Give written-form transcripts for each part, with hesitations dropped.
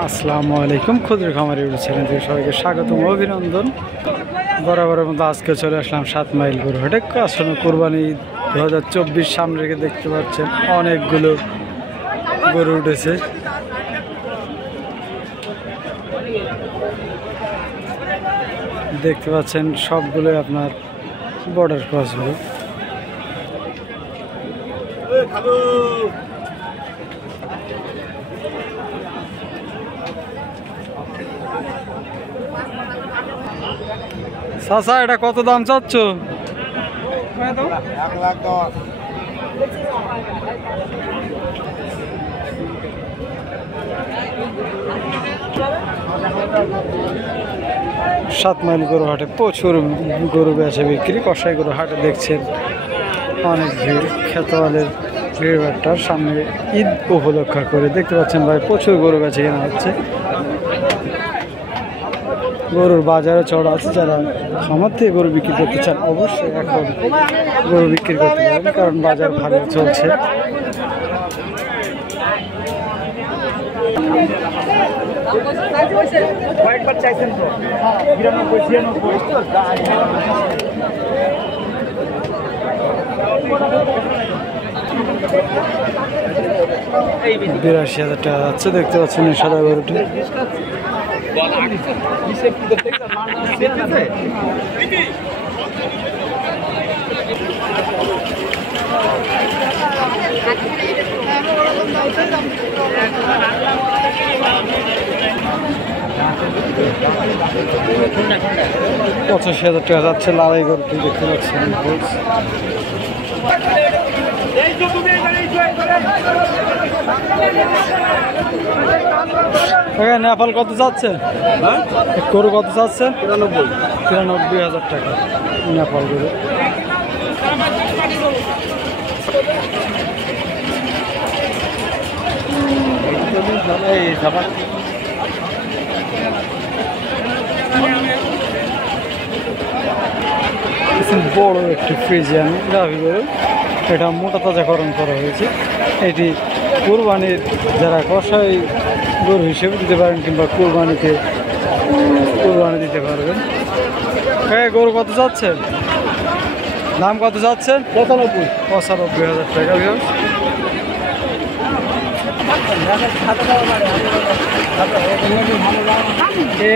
আসসালামু আলাইকুম। ক্ষুদ্র খামারি চ্যানেল থেকে সবাইকে স্বাগতম, অভিনন্দন। বরাবরের মতো আজকে চলে আসলাম 7 মাইল গরু হাটে। আসলে কোরবানি 2024 সামনে রেখে দেখতে পাচ্ছেন অনেকগুলো গরু উঠেছে। দেখতে পাচ্ছেন সবগুলোই আপনার বর্ডার ক্রস গরু। চাচা, এটা কত দাম চাচ্ছ? 1,10,000। 7 মাইল গরু হাটে প্রচুর গরু বেচা বিক্রি। কষাই গরু হাটে দেখছেন অনেক ভিড়। খেতওয়ালের ভিড় ভাট্টার সামনে ঈদ উপলক্ষ করে দেখতে পাচ্ছেন ভাই প্রচুর গরু বেচা কেনা হচ্ছে। গরুর বাজারে চড়া আছে। যারা খামার থেকে গরু বিক্রি করতে চান অবশ্যই এখন গরু বিক্রি করতে পারেন, কারণ বাজার ভালো চলছে। ৳৮২,০০০ যাচ্ছে। দেখতে পাচ্ছেন এই সাদা গরুটি। ৳৮৫,০০০ যাচ্ছে লালাই গরুটি। দেখতে পাচ্ছেন নেপাল কত যাচ্ছে? গরু কত যাচ্ছে? ৯৩,০০০ টাকা নেপাল গরু। বড় একটি ফ্রিজিয়ান গাভী গরু, এটা মোটা তাজাকরণ করা হয়েছে। এটি কুরবানির যারা কষাই গরু হিসেবে দিতে পারেন কিংবা কুরবানি দিতে পারবেন। গরু কত যাচ্ছে? দাম কত যাচ্ছে? ৯৫,০০০ টাকা।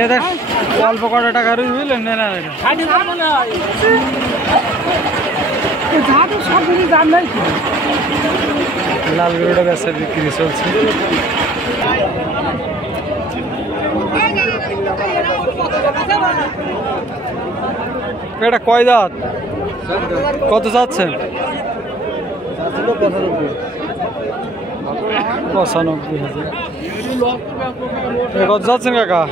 এদের অল্প কটা টাকার বুঝলেন না? লাল গরুটা বেচা বিক্রি চলছে। এটা কয় দাঁত? কত যাচ্ছেন? ৯৫,০০০। কত যাচ্ছেন কাকা?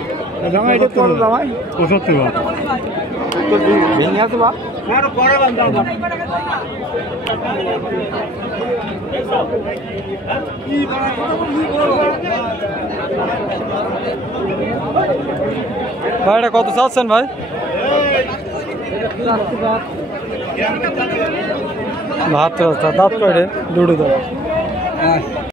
ভাই এটা কত চাচ্ছেন ভাই? ভাত দাঁত কয়টে? দুটো দাঁত।